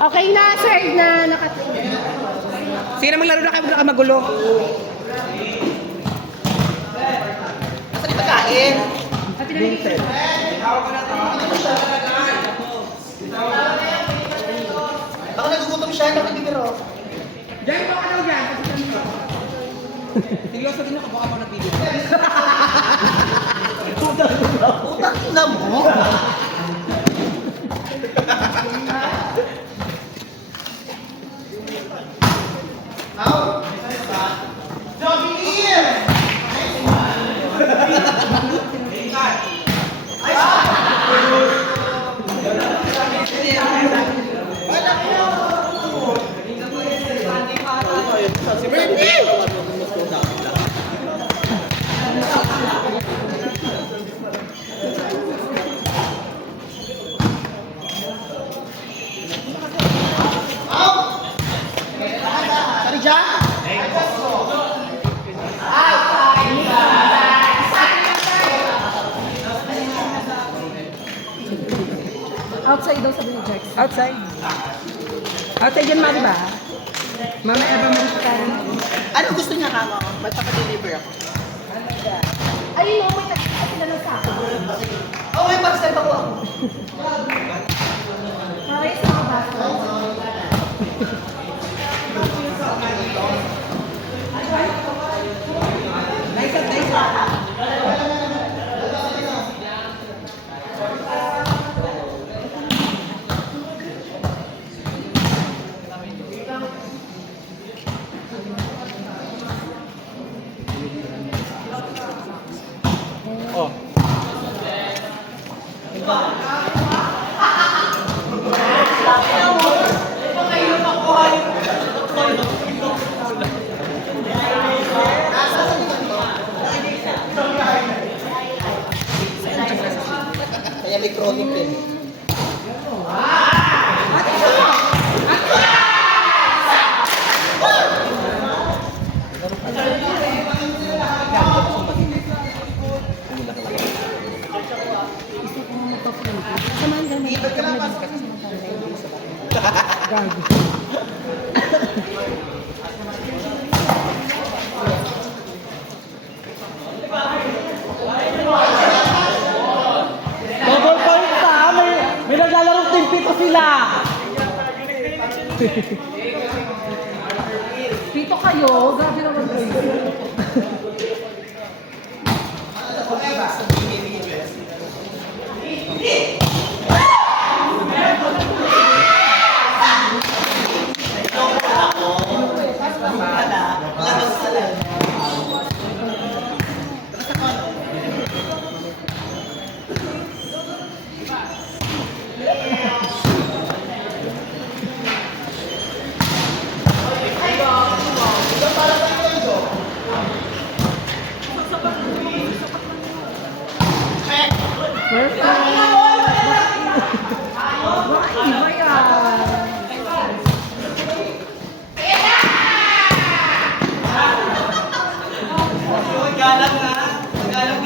Okay na, sir, na Sige na maglaro na kayo, huwag na kayo magulo. Nasaan yung pagkain? Vincent. Baka nagugutom siya, nakibibiro. Diyan mo ka daw dyan. Seryoso din ako, baka ako nag-video. Utang na mo. outside daw sabi ni Jax. Outside. Outside yan, ma, diba? Mamaya ba marikaran? Ano gusto niya ka mo? Ba't paka-deliver ako? Ayun, may nakita sila na sa akin. Oh, may pag-step ako. Maray sa mga baso. Kaya may chronic din. Samahan ka naman. Gago. Double point pa! May naglalarong team pito sila! Pito kayo, grabe naman kayo. Perfect! Bakit iba yan? Galang nga. Galang.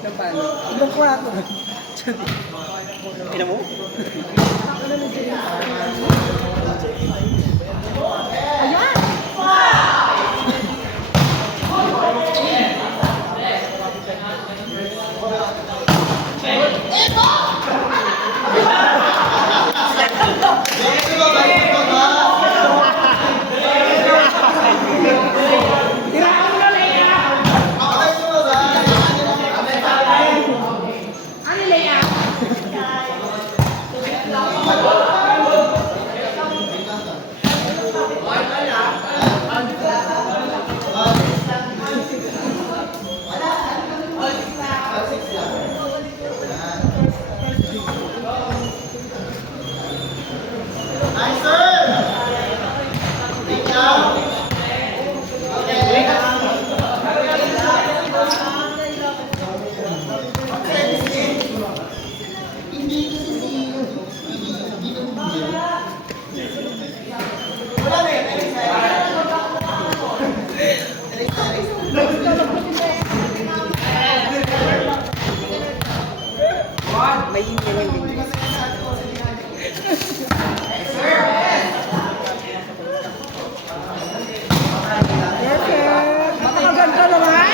Na paano? Ibang kwarto. Ina mo? Ayan! Ano Leia? May hindi lang din. Perfect! Makakaganda naman!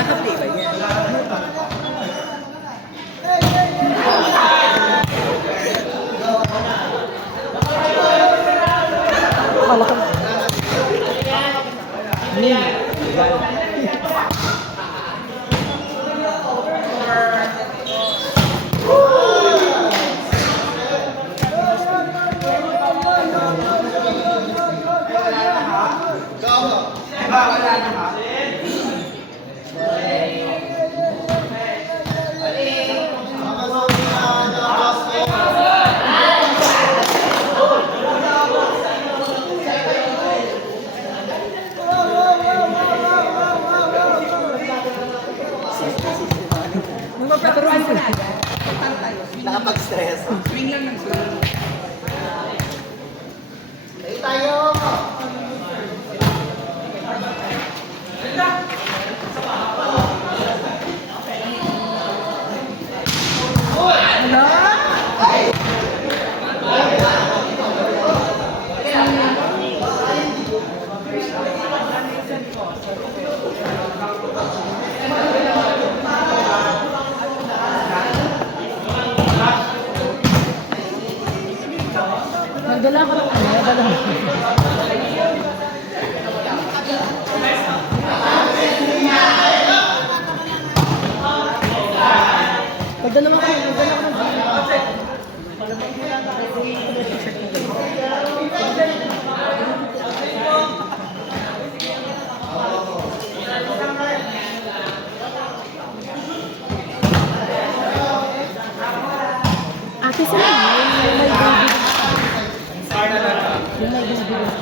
Nakaplay ba yan? Akala ko. Naturuan ko na. Nakapag-stress. Swing lang ng swing. Tayo tayo! Nagdala ko ng ano, nagdala ko. Nagdala naman ko, nagdala ko ng Ate, sila yun? Yung may baby. Yung may baby.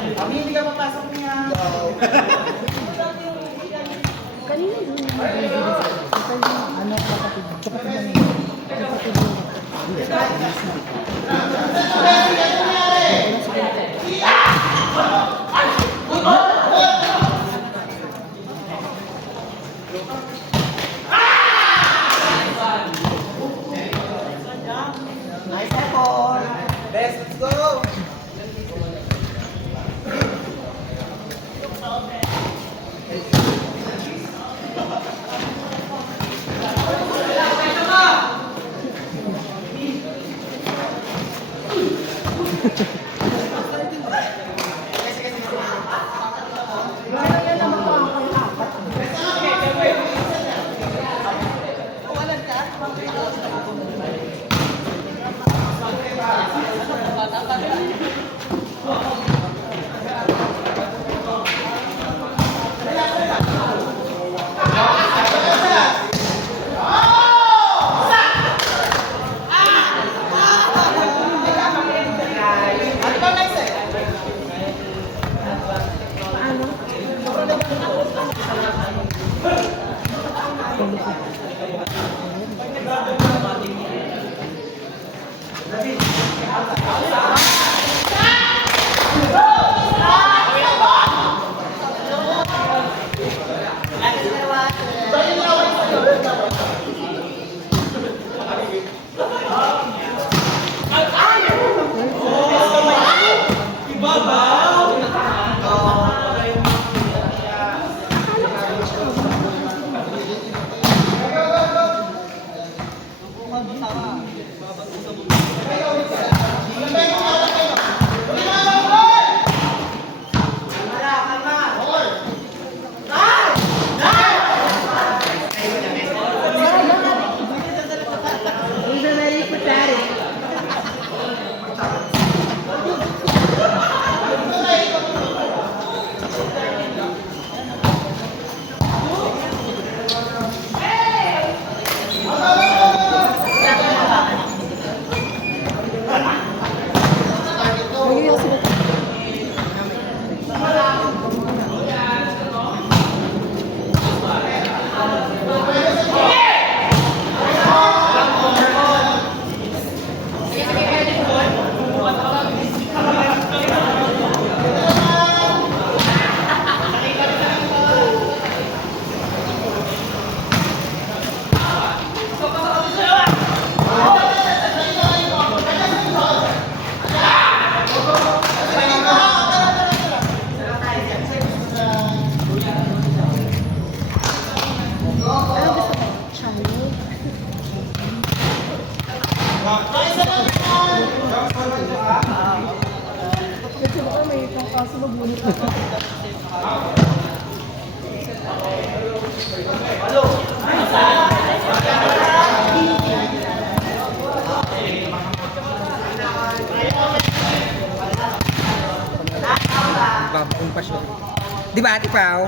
Ate Pao.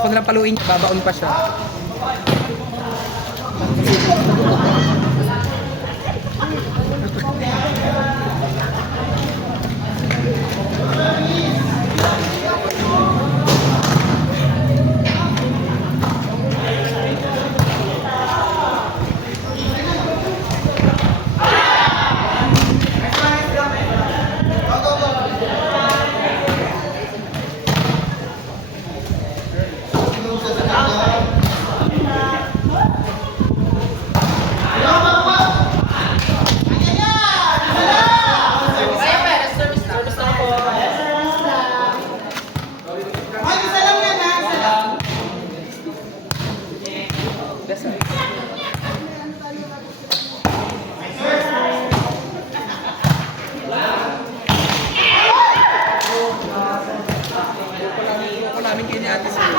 Ako na lang paluin, babaon pa siya. Ako namin kayo ni Ate Sue.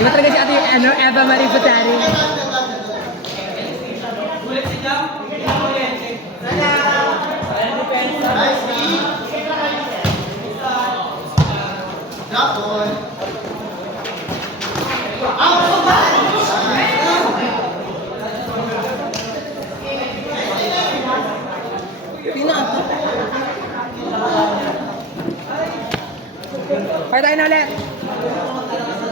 Iba talaga si Ate Eva Marie Butari. Pwede tayo na ulit.